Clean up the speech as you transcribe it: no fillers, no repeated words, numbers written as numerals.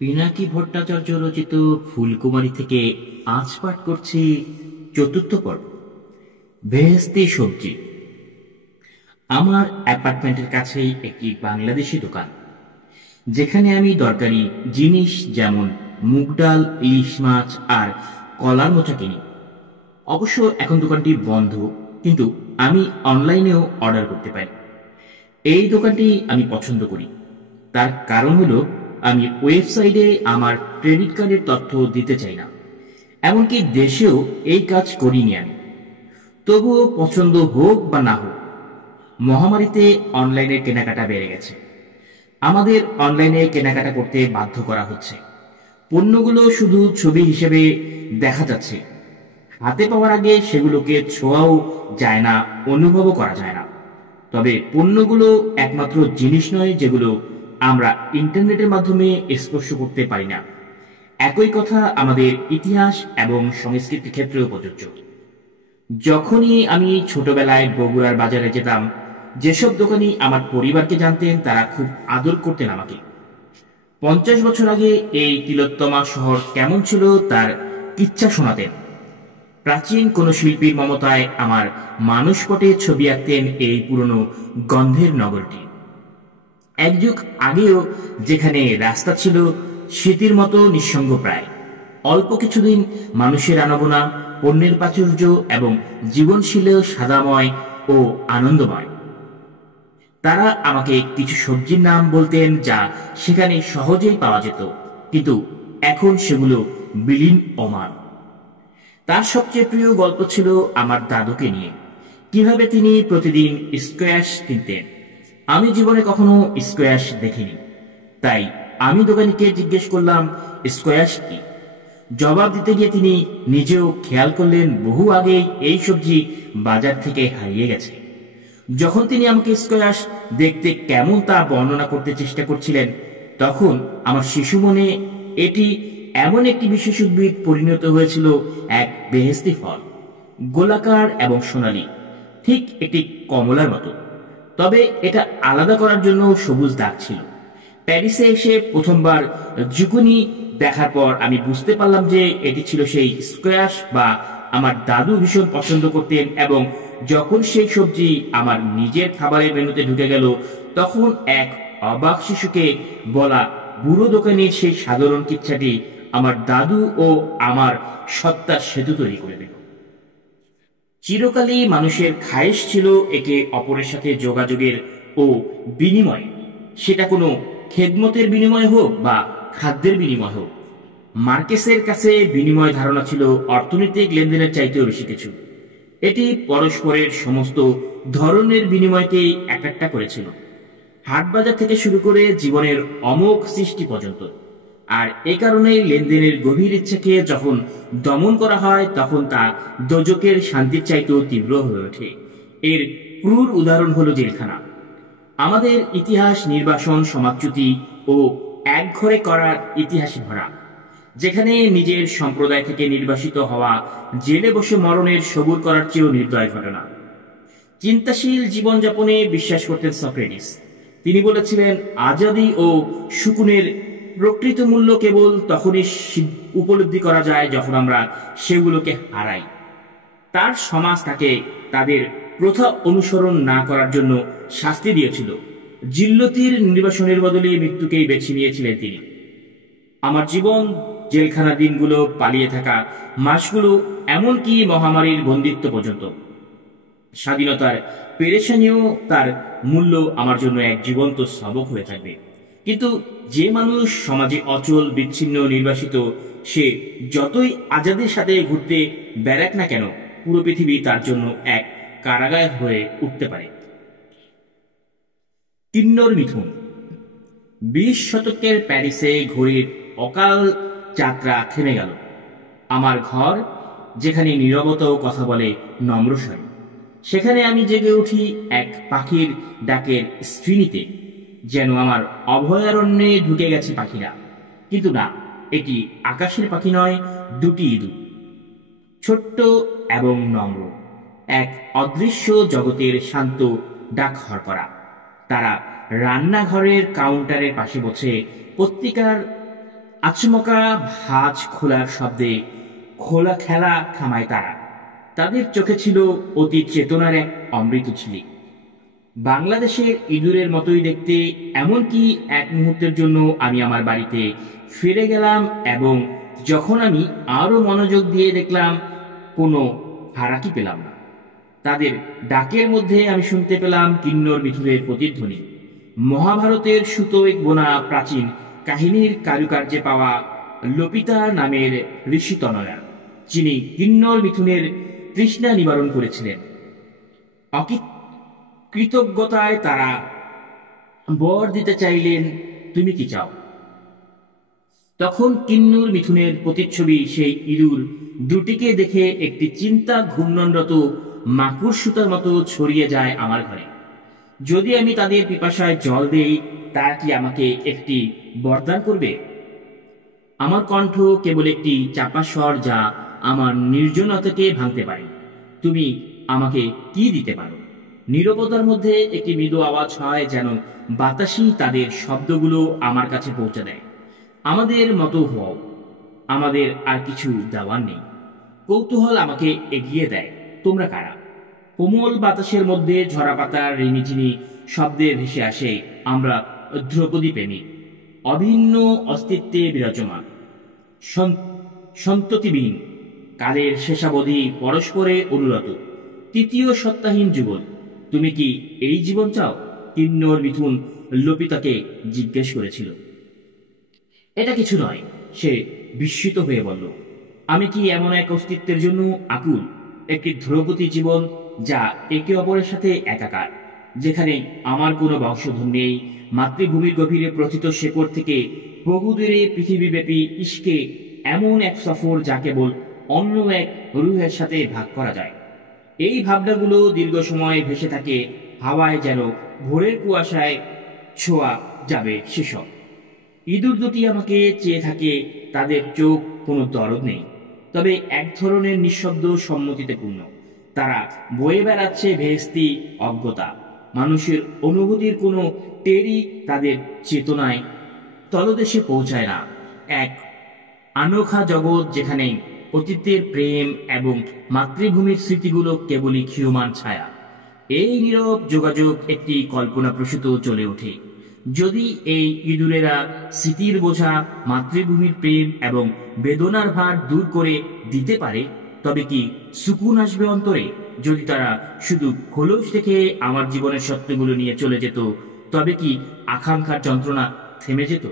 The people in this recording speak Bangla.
পিনাকি ভট্টাচার্য রচিত ফুলকুমারী থেকে আজ পাঠ করছি চতুর্থ পর্ব। বেহেশতি সবজি। আমার অ্যাপার্টমেন্টের কাছেই একটি বাংলাদেশি দোকান, যেখানে আমি দরকারি জিনিস যেমন মুগ ডাল, ইলিশ মাছ আর কলার মোচা কিনি। অবশ্য এখন দোকানটি বন্ধ, কিন্তু আমি অনলাইনেও অর্ডার করতে পারি। এই দোকানটি আমি পছন্দ করি, তার কারণ হলো আমি ওয়েবসাইটে আমার ক্রেডিট কার্ডের তথ্য দিতে চাই না। এমনকি দেশেও এই কাজ করিনি আমি। তবুও পছন্দ হোক বা না হোক, মহামারীতে অনলাইনে কেনাকাটা বেড়ে গেছে। আমাদের অনলাইনে কেনাকাটা করতে বাধ্য করা হচ্ছে। পণ্যগুলো শুধু ছবি হিসেবে দেখা যাচ্ছে, হাতে পাওয়ার আগে সেগুলোকে ছোঁয়াও যায় না, অনুভবও করা যায় না। তবে পণ্যগুলো একমাত্র জিনিস নয় যেগুলো আমরা ইন্টারনেটের মাধ্যমে স্পর্শ করতে পারি না। একই কথা আমাদের ইতিহাস এবং সংস্কৃতির ক্ষেত্রেও প্রযোজ্য। যখনই আমি ছোটবেলায় বগুড়ার বাজারে যেতাম, যেসব দোকানি আমার পরিবারকে জানতেন তারা খুব আদর করতেন আমাকে। 50 বছর আগে এই তিলোত্তমা শহর কেমন ছিল তার কিচ্ছা শোনাতেন। প্রাচীন কোনো শিল্পীর মমতায় আমার মানসপটে ছবি আঁকতেন এই পুরনো গন্ধের নগরটি। এক যুগ আগেও যেখানে রাস্তা ছিল স্মৃতির মতো নিঃসঙ্গ প্রায়, অল্প কিছুদিন মানুষের আনাগোনা, পণ্যের প্রাচুর্য এবং জীবন ছিল সাদাময় ও আনন্দময়। তারা আমাকে কিছু সবজির নাম বলতেন যা সেখানে সহজেই পাওয়া যেত, কিন্তু এখন সেগুলো বিলীন অমান। তার সবচেয়ে প্রিয় গল্প ছিল আমার দাদুকে নিয়ে, কিভাবে তিনি প্রতিদিন স্কোয়াশ কিনতেন। আমি জীবনে কখনো স্কোয়াশ দেখিনি, তাই আমি দোকানিকে জিজ্ঞেস করলাম স্কোয়াশ কি। জবাব দিতে গিয়ে তিনি নিজেও খেয়াল করলেন বহু আগেই এই সবজি বাজার থেকে হারিয়ে গেছে। যখন তিনি আমাকে স্কোয়াশ দেখতে কেমন তা বর্ণনা করতে চেষ্টা করছিলেন, তখন আমার শিশু মনে এটি এমন একটি বিশেষ উদ্ভিদ পরিণত হয়েছিল এক বেহেশতি ফল, গোলাকার এবং সোনালী, ঠিক একটি কমলার মতো। তবে এটা আলাদা করার জন্য সবুজ দাগ ছিল। প্যারিসে এসে প্রথমবার জুকুনি দেখার পর আমি বুঝতে পারলাম যে এটি ছিল সেই স্কোয়াশ বা আমার দাদু ভীষণ পছন্দ করতেন। এবং যখন সেই সবজি আমার নিজের খাবারের মেনুতে ঢুকে গেল, তখন এক অবাক শিশুকে বলা বুড়ো দোকানের সেই সাধারণ কিচ্ছাটি আমার দাদু ও আমার সত্তার সেতু তৈরি করে দিল। চিরকালই মানুষের খায়েশ ছিল একে অপরের সাথে যোগাযোগের ও বিনিময়, সেটা কোনো খেদমতের বিনিময় হোক বা খাদ্যের বিনিময় হোক। মার্কেসের কাছে বিনিময় ধারণা ছিল অর্থনৈতিক লেনদেনের চাইতেও বেশি কিছু। এটি পরস্পরের সমস্ত ধরনের বিনিময়কেই একটা করেছিল, হাটবাজার থেকে শুরু করে জীবনের অমোঘ সৃষ্টি পর্যন্ত। আর এ কারণেই লেনদেনের গভীর ইচ্ছাকে যখন দমন করা হয়, তখন তা দোজকের শান্তির চাইতেও তীব্র হয়ে ওঠে। এর ক্রূর উদাহরণ হলো জেলখানা। আমাদের ইতিহাস নির্বাসন, সমাজচ্যুতি ও একঘরে করার ইতিহাসে ভরা, যেখানে নিজের সম্প্রদায় থেকে নির্বাসিত হওয়া জেলে বসে মরণের সবুর করার চেয়েও নির্দয় ঘটনা। চিন্তাশীল জীবনযাপনে বিশ্বাস করতেন সক্রেটিস। তিনি বলেছিলেন, আজাদী ও সুকুনের প্রকৃত মূল্য কেবল তখনই উপলব্ধি করা যায় যখন আমরা সেগুলোকে হারাই। তার সমাজ তাকে তাদের প্রথা অনুসরণ না করার জন্য শাস্তি দিয়েছিল। জিল্লতির নির্বাসনের বদলে মৃত্যুকেই বেছে নিয়েছিলেন তিনি। আমার জীবন, জেলখানা দিনগুলো, পালিয়ে থাকা মাসগুলো, এমনকি মহামারীর বন্দিত্ব পর্যন্ত, স্বাধীনতার পেরেশানিও তার মূল্য আমার জন্য এক জীবন্ত সবক হয়ে থাকবে। কিন্তু যে মানুষ সমাজে অচল, বিচ্ছিন্ন, নির্বাসিত, সে যতই আজাদের সাথে ঘুরতে বেড়াক না কেন, পুরো পৃথিবী তার জন্য এক কারাগার হয়ে উঠতে পারে। কিন্নর মিথুন। 20 শতকের প্যারিসে ঘড়ির অকাল যাত্রা থেমে গেল। আমার ঘর, যেখানে নীরবতাও কথা বলে নম্র স্বরে, সেখানে আমি জেগে উঠি এক পাখির ডাকের স্ত্রীনিতে, যেন আমার অভয়ারণ্যে ঢুকে গেছে পাখিরা। কিন্তু না, এটি আকাশের পাখি নয়, দুটি ইঁদুর, ছোট্ট এবং নম্র, এক অদৃশ্য জগতের শান্ত ডাক করা। তারা রান্নাঘরের কাউন্টারের পাশে বসে পত্রিকার আচমকা ভাঁজ খোলার শব্দে খোলা খেলা থামায় তারা। তাদের চোখে ছিল অতীত চেতনার এক অমৃত ঝিলিক। বাংলাদেশের ইঁদুরের মতোই দেখতে, এমনকি এক মুহূর্তের জন্য আমি আমার বাড়িতে ফিরে গেলাম এবং যখন আমি আরো মনোযোগ দিয়ে দেখলাম, কোনো ফারাকি পেলাম না। তাদের ডাকের মধ্যে আমি শুনতে পেলাম কিন্নর মিথুনের প্রতিধ্বনি। মহাভারতের সুতোয় বোনা প্রাচীন কাহিনীর কারুকার্যে পাওয়া লপিতা নামের ঋষিতনয়া, যিনি কিন্নর মিথুনের তৃষ্ণা নিবারণ করেছিলেন। কৃতজ্ঞতায় তারা বর দিতে চাইলেন, তুমি কি চাও? তখন কিন্নর মিথুনের প্রতিচ্ছবি সেই ইঁদুর দুটিকে দেখে একটি চিন্তা ঘূর্ণনরত মাকুড় সুতার মতো ছড়িয়ে যায় আমার ঘরে। যদি আমি তাদের পিপাসায় জল দেই, তারা কি আমাকে একটি বরদান করবে? আমার কণ্ঠ কেবল একটি চাপা স্বর, যা আমার নির্জনতাকে ভাঙতে পারে। তুমি আমাকে কি দিতে পারো? নীরবতার মধ্যে একটি মৃদু আওয়াজ হয়, যেন বাতাসই তাদের শব্দগুলো আমার কাছে পৌঁছে দেয়। আমাদের মতো হও, আমাদের আর কিছু দেওয়ার নেই। কৌতূহল আমাকে এগিয়ে দেয়, তোমরা কারা? কোমল বাতাসের মধ্যে ঝরা পাতার রিনিঝিনি শব্দে ভেসে আসে, আমরা ধ্রুপদী প্রেমী, অভিন্ন অস্তিত্বে বিরাজমান, সন্ততিবিহীন, কালের শেষাবধি পরস্পরে অনুরত, তৃতীয় সত্তাহীন যুগল। তুমি কি এই জীবন চাও? কিন্নর মিথুন লপিতাকে জিজ্ঞেস করেছিল। এটা কিছু নয়, সে বিস্মিত হয়ে বলল। আমি কি এমন এক অস্তিত্বের জন্য আকুল, একটি ধ্রুপদী জীবন যা একে অপরের সাথে একাকার, যেখানে আমার কোনো বংশধর নেই, মাতৃভূমির গভীরে প্রথিত শেকড় থেকে বহুদূরে পৃথিবীব্যাপী ইস্কে এমন এক সফর যা কেবল অন্য এক রুহের সাথে ভাগ করা যায়। এই ভাবনাগুলো দীর্ঘ সময় ভেসে থাকে হাওয়ায়, যেন ভোরের কুয়াশায় ছোঁয়া যাবে সেসব। ইঁদুর দুটি আমাকে চেয়ে থাকে, তাদের চোখ কোনো দরদ নেই, তবে এক ধরনের নিঃশব্দ সম্মতিতে পূর্ণ। তারা বয়ে বেড়াচ্ছে ভেস্তি অজ্ঞতা। মানুষের অনুভূতির কোনো টেরই তাদের চেতনায় তলদেশে পৌঁছায় না। এক আনোখা জগৎ, যেখানে অতীতের প্রেম এবং মাতৃভূমির স্মৃতিগুলো কেবলই ক্ষীয়মান ছায়া। এই নীরব যোগাযোগ একটি কল্পনাপ্রসূত চলে ওঠে। যদি এই ইঁদুরেরা স্মৃতির বোঝা, মাতৃভূমির প্রেম এবং বেদনার ভার দূর করে দিতে পারে, তবে কি সুকুন আসবে অন্তরে? যদি তারা শুধু খোলস থেকে আমার জীবনের সত্যগুলো নিয়ে চলে যেত, তবে কি আকাঙ্ক্ষার যন্ত্রণা থেমে যেত?